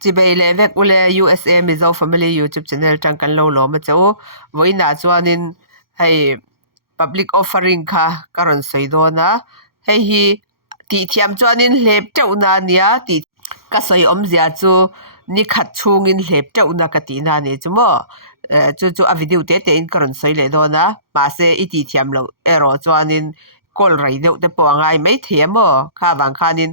chỉ bây lệ vek ule USA Mizo Family YouTube channel trang kan lo lo ma chaw voina chuanin hei public offering kha karon soido na hei hi ti thiam chuanin hlep teuh na nia ti ka soi om zia chu ni khat chungin hlep teuh na ka ti na ni chumo chu a video te in karon soi le do na ma se i ti thiam lo ero chuanin kol rai deuh te po angai mai thiamo kha wang khanin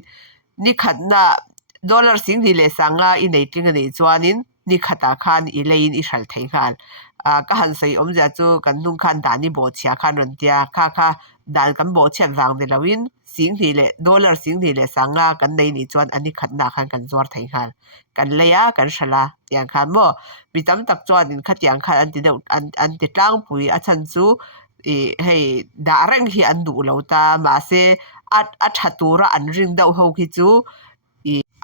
ni khat na dollar sing ni le sanga i nei tling ani chuanin ni khata khan i lein i hral thei khan ka han sei om ja chu kan nung khan da ni bo chia khan ron tia kha dan kan bo chen wang de lawin sing ni le dollar sing ni le sanga kan nei ni chuan ani khat na khan kan zor thei khan kan leya kan shala tiang khan mo mi tam tak chuan in khatiang khan an ti tlang pui a chan chu e hei da reng hi an du lo ta ma se a thatura an ring deuh ho khi chu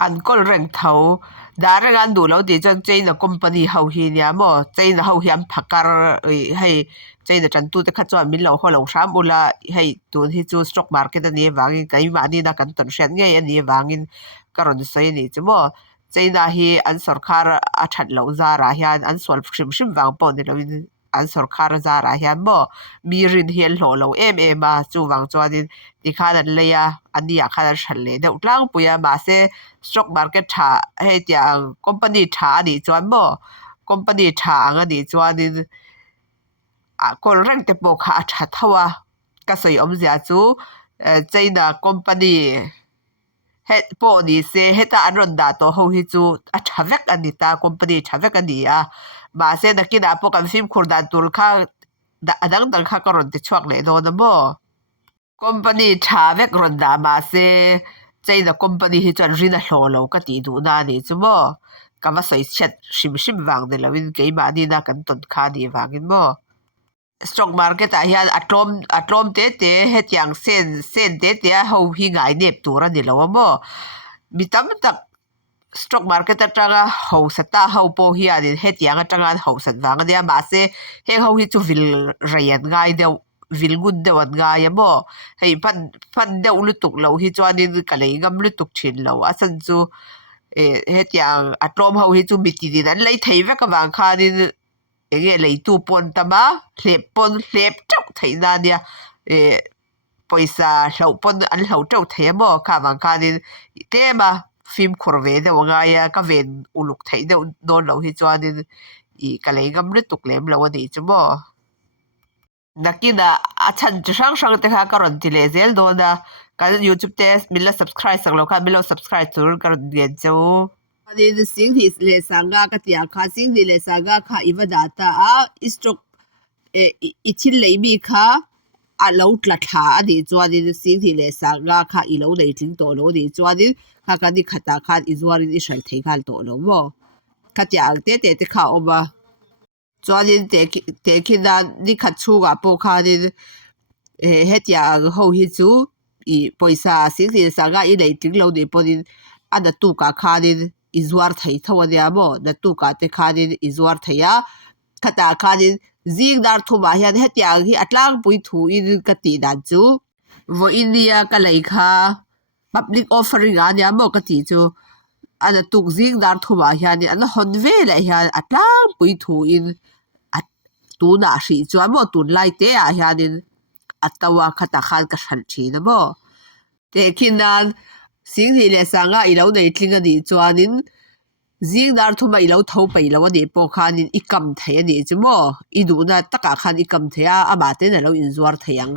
an kol reng tho da reng an du lo ti chang China company ho hi nia mo China ho hi am phakar hei China chan tu te kha chuan min lo ho lo ram ula hei tun hi chu stock market ani wangin kai ma ni na kan ton hriat nge ani wangin karon sei ni chumo China hi an sarkar a that lo za ra hian an sol shim wang po ni lo an sarkar za ra hian mo mi rin hian lo em a chu wang chuanin ti khan an leya ania khan an hran le deuh tlang puya ma se stock market tha hei tiang company tha ani chuan mo company tha ang ani chuanin a kol reng te po kha a tha thawa ka soi om zia chu China company het po ni se heta anon da to ho hi chu a thavek ani ta company thavek ani a ma se nakina po kan film khurdan tur kha da adang dang kha karon te chuak le do na mo company thavek ron da ma se China company hi chan rina hlo lo ka ti du na ni chu mo ka ma soi chat shim wang de lawin ke ma ni na kan ton kha ni wangin mo stock market a hian atlom te hetiang sen te ho hi ngai nep tur ani lo mo mi tam tak stock market atanga ho sata ho po hi ani hetiang atanga ho sat wang dia ma se he ho hi chu vil rian ngai deuh vil gun deuh an ngai mo hei pan deuh lutuk lo hi chuanin ka lei ngam lutuk thin lo a chan chu hetiang atlom ho hi chu mi ti din an lei thei vek ka wang khanin enge lei tu pon tama hlep chau theina nia poisa hlo pon an hlo chau the mo kha wang khanin tema film khorve de wanga ya ka ven uluk thei de non lo hi chuanin I ka lei ngam le tuk lem lo ani chumo nakina a chan sang te kha karon ti le zel do na ka YouTube te mila subscribe sang lo kha mila subscribe tur karon gen chu ani the sing his le sanga ka tia kha sing ni le sanga kha iwa data a stroke ichil le mi kha a lo tla tha ani chuani the sing hi le sanga kha I lo nei tling to lo ni chuani kha ka ni khata khan izwarin I shal thei khal to lo mo ka tia te kha oma chuani te khina ni kha chuga po kha ni hetia ho hi chu I poisa sing hi sanga I nei tling lo ni ponin ana tu ka khanin izwar thei thawania mo na tu ka te khanin izwar theya khata khanin zing dar thuma hian hetia hi atlang pui thu in ka ti dan chu vo India ka lei kha public offering ania mo ka ti chu ana tuk zing dar thuma hian an honve le hian atlang pui thu in at tu na hri chu mo tun lai te a hianin atawa khata khan ka hran thina mo te khinan sing hi le sanga I lo nei tling ani chuanin zing dar thuma I lo tho pai lo ani po khanin I kam thei ani chumo I du na taka khan I kam theya ama te na lo in zuar theiang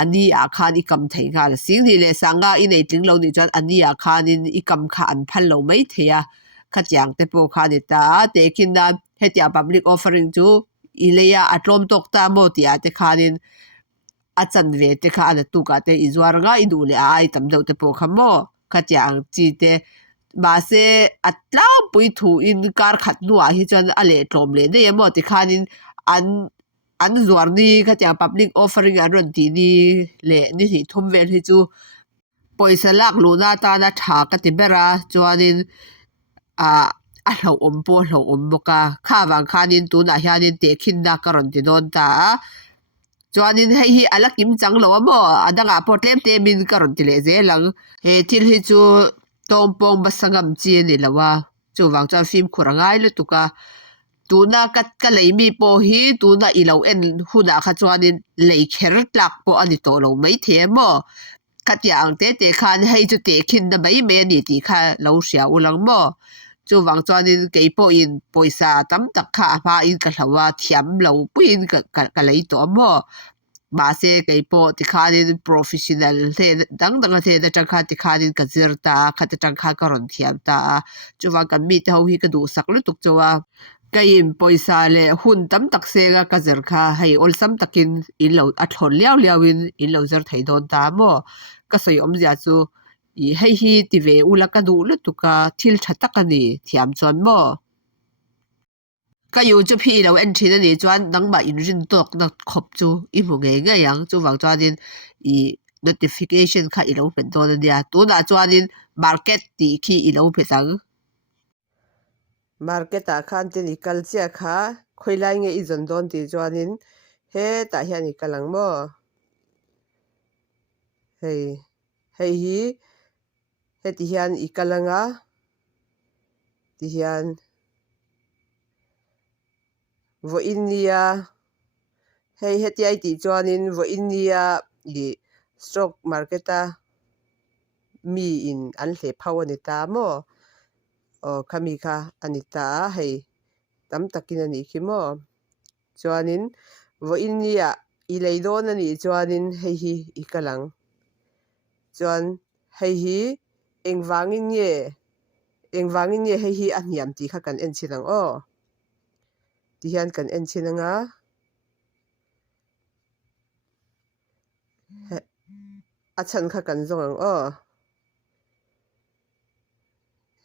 ani a khan I kam thei kha sing hi le sanga I nei tling lo ni chuan ani a khanin I kam kha an phal lo mai theya khatiang te po khani ta te khinna hetia public offering chu I leya atlom tok ta mo tia te khanin achan ve te kha ana tu ka te izwar nga I du le ai tam deuh te po khamo khatiang chi te ma se atla pui thu in kar khat nu a hi chan ale tlom le ne mo ti khanin an zuar ni khatiang public offering an ron ti ni le ni hi thum vel hi chu poisa lak lu na ta na tha ka ti bera chuanin a hlo om po hlo om boka kha wang khanin tu na hianin te khin na karon ti don ta chuanin hei hi alakim chang lo mo adanga potlem te min karon ti le zelang he thil hi chu tompong basangam chi ni lawa chu wang chuan film khurangai lu tuka tuna ka leimi po hi tuna ilo en huna kha chuanin leikher tlak po ani to lo mai the mo khatia ang te khan hei chu te khin na mai me ni ti kha lo sia ulang mo chu wang chuanin keipo in poisa tam tak kha pha in ka hlawa thiam lo puin ka lei to mo ma se keipo ti khanin professional the dang the na changkha ti khanin ka zirta khata changkha ka ron thiam ta chu wang kan mi te ho hi ka du sak lu tuk chawa kain poisa le hun tam tak se ga ka zer kha hei ol sam takin in lo a thon liawin in lo zer thei don ta mo ka soi om zia chu I hei hi ti ve ula ka du lu tuka thil thatakani thiam chuan mo ka YouTube hi lo en thina ni chuan nangma in rin tok na khop chu I mu nge yang chu wang chuanin I notification kha I lo pen don ania tu na chuanin market ti khi I lo petang market a khan tin I kal chia kha khoilai nge I zon don ti chuanin he ta hian I kalang mo hei hi heti hian I kalanga ti hian vo innia hei heti ai ti chuanin vo innia I stock marketa mi in an hle phau ani ta mo o khami kha ani ta hei tam takin ani khi mo chuanin vo innia I leidon ani chuanin hei hi I kalang chuan hei hi engwangin nge hei hi a hniam ti kha kan en chinang o ti hian kan en chinanga a chan kha kan zongang o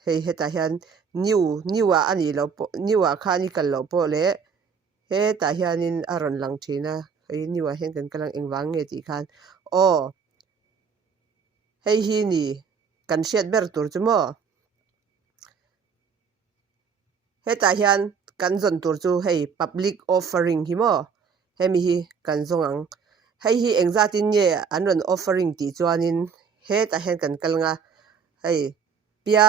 hei heta hian new a ani lo po new a kha ni kal lo po le he ta hianin a ron lang thina hei new a hen kan kalang engwang nge ti khan o hei hi ni kan hriat ber tur chu mo heta hian kan zon tur chu hei public offering hi mo hemi hi kan zongang hei hi engzatin nge an ron offering ti chuanin he ta hen kan kalanga hei pia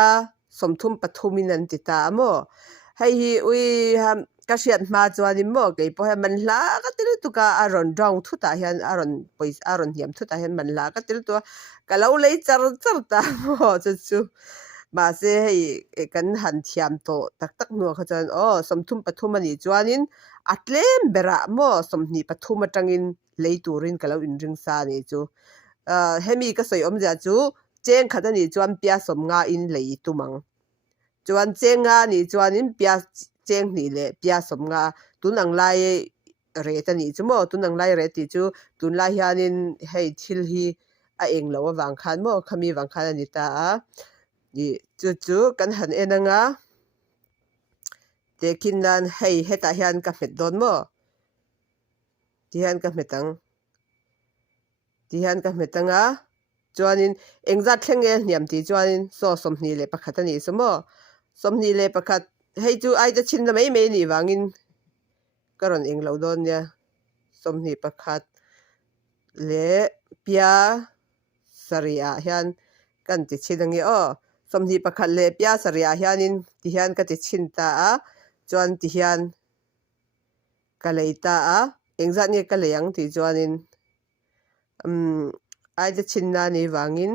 somthum pathumin an ti ta mo hei hi ui ham ka hriat hma chuanin mo ke po he man hla ka til tuka a ron round thu ta hian a ron hiam thu ta hian man hla ka til tu ka lo lei char ta mo chu ma se hei kan han thiam to tak nu kha chan o somthum pathum ani chuanin atlem bera mo somni pathum atangin leiturin kalo in ring sa ni chu hemi ka soi om ja chu cheng khata ni chuan pia som nga in lei tumang chuan chenga ni chuanin pia cheng ni le pia som nga tunang lai re ta ni chu mo tunang lai re ti chu tun lai hianin hei thil hi a eng lo wang khan mo khami wang khan ani ta a ni chu kan han enanga tekin nan hei heta hian ka met don mo ti hian ka metanga chuanin engzat thlenge hniam ti chuanin so somni le pakhat ani sumo somni le pakhat hei chu ai ta chin na mai ni wangin karon eng lo don nia somni pakhat le pia saria hian kan ti chinangi o somni pakhat le pia saria hianin ti hian ka ti chin ta a chuan ti hian ka leita a engzat nge ka leyang ti chuanin ai ta chinna ni wangin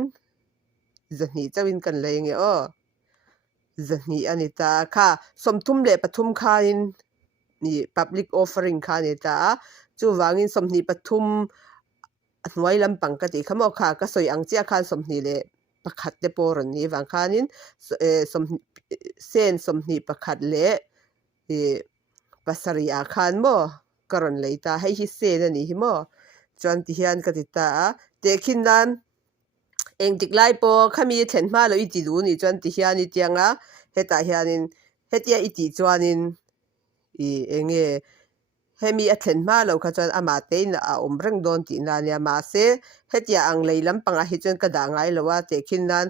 zahni chawin kan lei nge o zahni ani ta kha somthum le pathum khain ni public offering kha ni ta chu wangin somni pathum hnuai lampang ka ti khamo kha ka soi ang chia khan somni le pakhat te por ni wang khanin somni pakhat le pasaria khan mo karon leita hei hi sen ani hi mo chuan ti hian ka ti ta tekhin nan eng tiklai po khami thlen hma lo I ti du ni chuan ti hian I tianga heta hianin hetia I ti chuanin I enge hemi a thlen hma lo kha chuan ama tein a om reng don ti na nia ma se hetia ang lei lampanga hi chuan ka da ngai lowa tekhin nan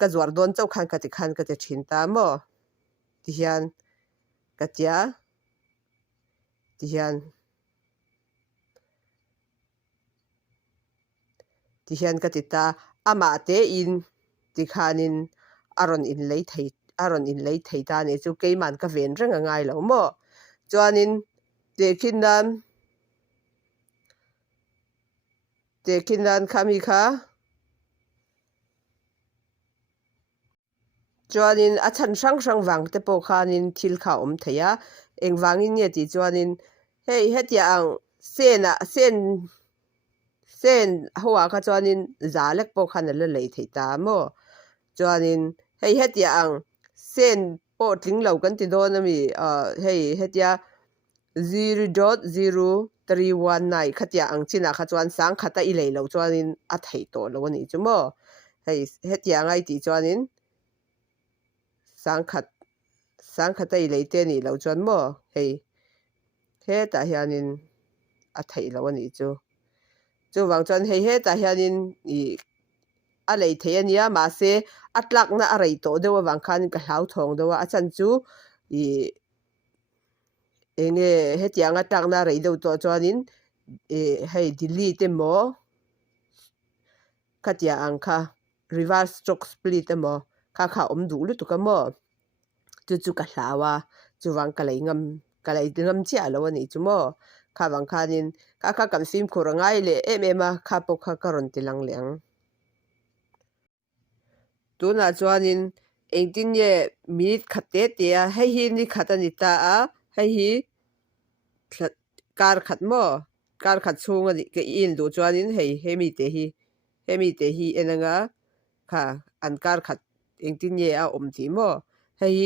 ka zuar don chau khan ka ti thin ta mo ti hian katia ti hian ka ti ta ama te in ti khanin aron in lei thei aron in lei thei ta ni chu keiman ka ven ranga ngai lo mo chuanin tekin dan khami kha chuanin a chan hrang wang te pawh khanin thil kha awm theia engwangin nge ti chuanin hei hetia ang sen hoa kha chuanin zalek pawh khan ala lei thei ta mo chuanin hei hetia ang sen pawh tlinglo kan ti dawn ami hei hetia 0.0319 khatia ang china kha chuan sang khata i lei lo chuanin a thei to lo ani chu mo hei hetia ngai ti chuanin sang khata i lei te ni lo chuan mo hei ta hianin a thei lo ani chu wang chuan hei ta hianin I a lei thei ania ma se atlak na a rei to dewa wang khan ka hlau thawng dewa a chan chu enge hetiang atlak na rei deuh to chuanin hei Delhi te mo khatia ang kha reverse stroke split te mo kha awm du lu tu ka mo chu ka hlawa chu wang ka lei ngam chia lo ani chu mo kha wang khanin kha kan sim khur ngai le ema kha po kha karon tilang leng tuna chuanin engtin ye minute khate te a hei hi ni khatani ta a hei hi kar khat mo kar khat chunga ni ke in du chuanin hemi te hi enanga kha an kar khat engtin ye a om ti mo hei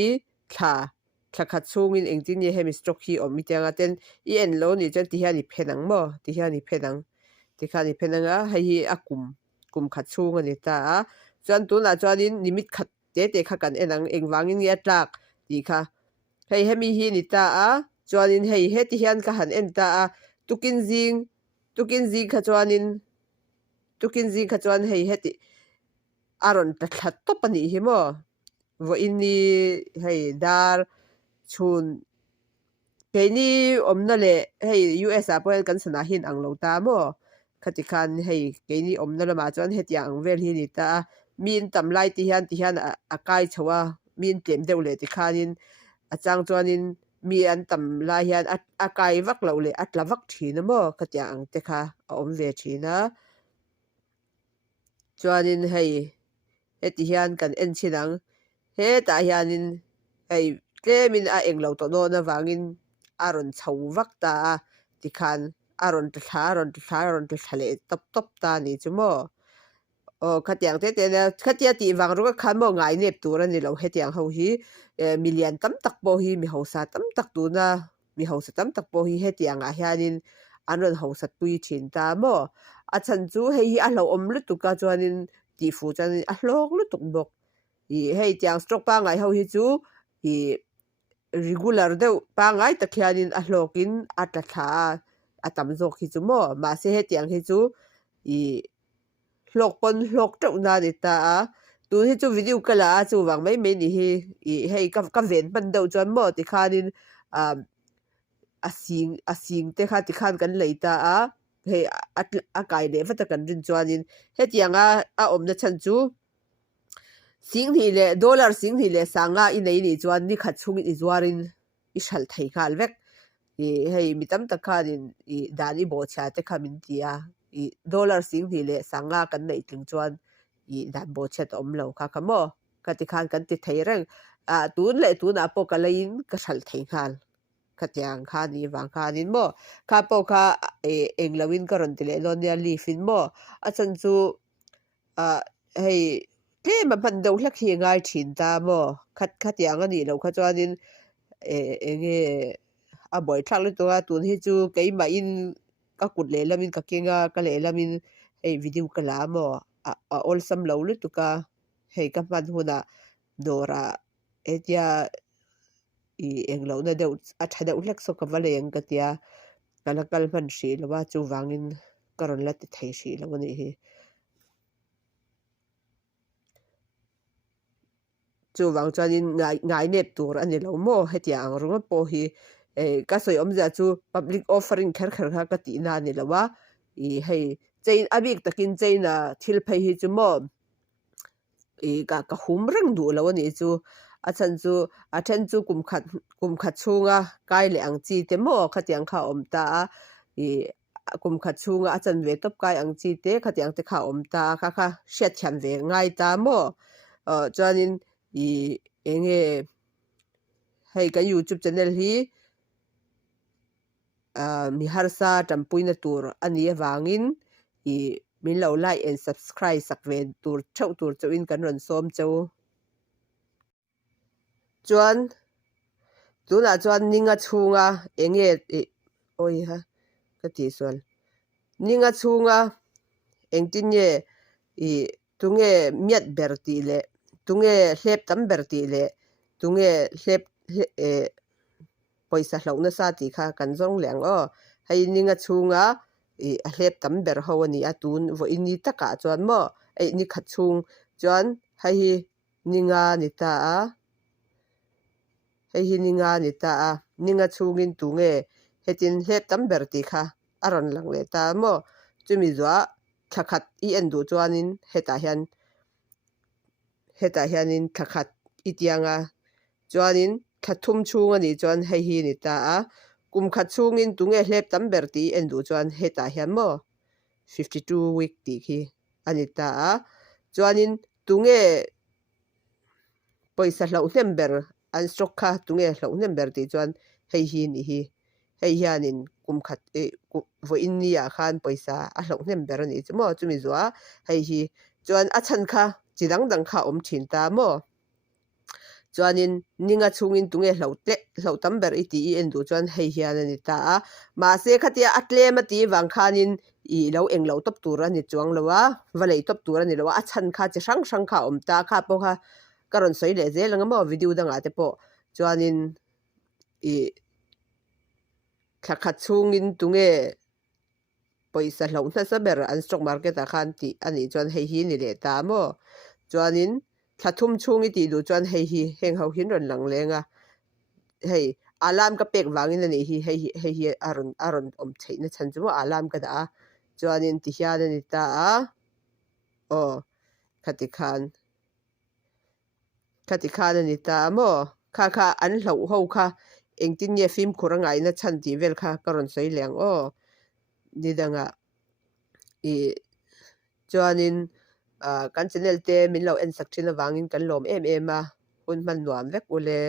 thla khat chungin engtin ye hemi stroke hi om mi tianga ten I en lo ni chan ti hiani phenang mo ti hiani phenanga hei a kum khat chunga ni ta a chuan tuna chuanin nimit khat te kha kan enang engwangin nge tlak ti kha hei hemi hi ni ta a chuanin hei heti hian ka han en ta a tukin zing kha chuan hei heti aron ta thlat top ani hi mo vo inni hei dar chhun keini omna le hei US a poel kan sana hin anglo ta mo khati khan hei keini omna lama chuan hetia ang vel hi ni ta min tamlai ti hian a kai chhowa min tlem deuh le ti khanin a chang chuanin mi an tam lai hian a kai vak lo le atla vak thina mo khatia ang te kha a om ve thina chuanin hei heti hian kan en chinang he ta hianin hei tlemin a englo to no na wangin aron chho vak ta ti khan aron tla le top ta ni chu mo khatiang te na khatia ti wang ru ka khan mo ngai nep tur ani lo hetiang ho hi million tam tak po hi mi hosa tam tak tu na mi hosa tam tak po hi hetiang a hianin anron hosat pui thin ta mo a chan chu hei a lo om lu tu ka chuanin ti fu chanin a hlok lu tuk bok I hei tiang stroke pa ngai ho hi chu I regular deuh pa ngai ta khianin a hlokin a tla tha a tam zok hi chu mo ma se hetiang hi chu I hlok teuh na ni ta a tu hi chu video kala chu wang mai ni hi hei ka ven ban deuh chuan mo ti khanin a sing te kha ti khan kan lei ta a hei a kai le vata kan rin chuanin hetianga a om na chan chu sing ni le dollar sing ni le sanga I nei ni chuan ni khat chung I zuarin I shal thei khal vek hei mitam ta khanin dani bo cha te khamin tia dollar sing ni le sanga kan nei tling chuan dan bo chet om lo kha kamo kati khan kan ti thei reng tun le tun a po kalain ka shal thei khal khatiang khani wang khanin mo kha po kha englawin karon ti le lonia lifin mo a chan chu hei tlema ban deuh hlek hi ngai thin ta mo khatiang ani lo kha chuanin enge a boi thak lu towa tun hi chu keima in ka kut le lamin ka kenga ka le lamin hei video kala mo a ol sam lo lu tu ka hei ka man huna dora etia englo na deuh a tha deuh hlek so ka valeng ka tia kalakal man hri lawa chu wangin karon la ti thei hri lo ani hi chu wang chuanin ngai nep tur ani lo mo hetia ang runga po hi ka soi om za chu public offering kher kha ka ti na ni lawa hei chain abik takin chaina thil phei hi chu mo ka hum reng du lo ani chu a chan chu a then chu kum khat chunga kai le ang chi te mo khatiang kha om ta I kum khat chunga a chan ve top kai ang chi te khatiang te kha om ta kha shet thiam ve ngai ta mo chuanin enge hei kan YouTube channel hi mi harsa tampuina tur ani awangin min lo like and subscribe sak ve tur chawin kan ron som chaw chuan tuna chuan ninga chunga enge oi ha ka ti sol ninga chunga engtinye tunge miat berti le tunge hlep tam berti le tunge hlep poisa hlawna sa ti kha kan zong leng hei ninga chunga a hlep tam ber ho ani atun vo ini taka chuan mo ni khat chung chuan hei ninga ni ta ninga chungin tunge hetin hlep tam ber ti kha aron lang le ta mo chumi zwa thakhat endu chuanin heta hianin thakhat itianga chuanin thathum chung ani chuan hei hi ni ta kum khat chungin tunge hlep tam ber ti endu chuan heta hian mo 52 week ti khi ani ta chuanin tunge poisa hlau hnem ber an stroke kha tunge hlau hnem ber ti chuan hei hi ni hi hei hianin kum khat vo innia khan poisa a hlau hnem ber ani chmo chumi zwa hei hi chuan a chan kha chidang dang kha om thin ta mo chuanin ninga chungin tunge hlau tam ber iti endu chuan hei hian ani ta ma se khatia atlema ti wang khanin lo englo top tur ani chuang lowa valei top tur ani lowa a chan kha chi sang kha om ta kha po kha karon soi le ze langa mo video danga te po chuanin thakhat chungin tunge poisa hlau na sa ber an stock market a khan ti ani chuan hei hi ni le ta mo chuanin thathum chungi ti du chuan hei hi heng ho hin ron lang lenga hei alam ka pek wangin ani hi hei aron om theina chan chu alam ka da chuanin ti hian ani ta khati khan ani ta mo kha an hlau ho kha engtin ye film khurangai na chan ti vel kha karon soi leng nidanga chuanin kan channel te min lo en sak thina wangin kan lom em a hun man nuam vek ule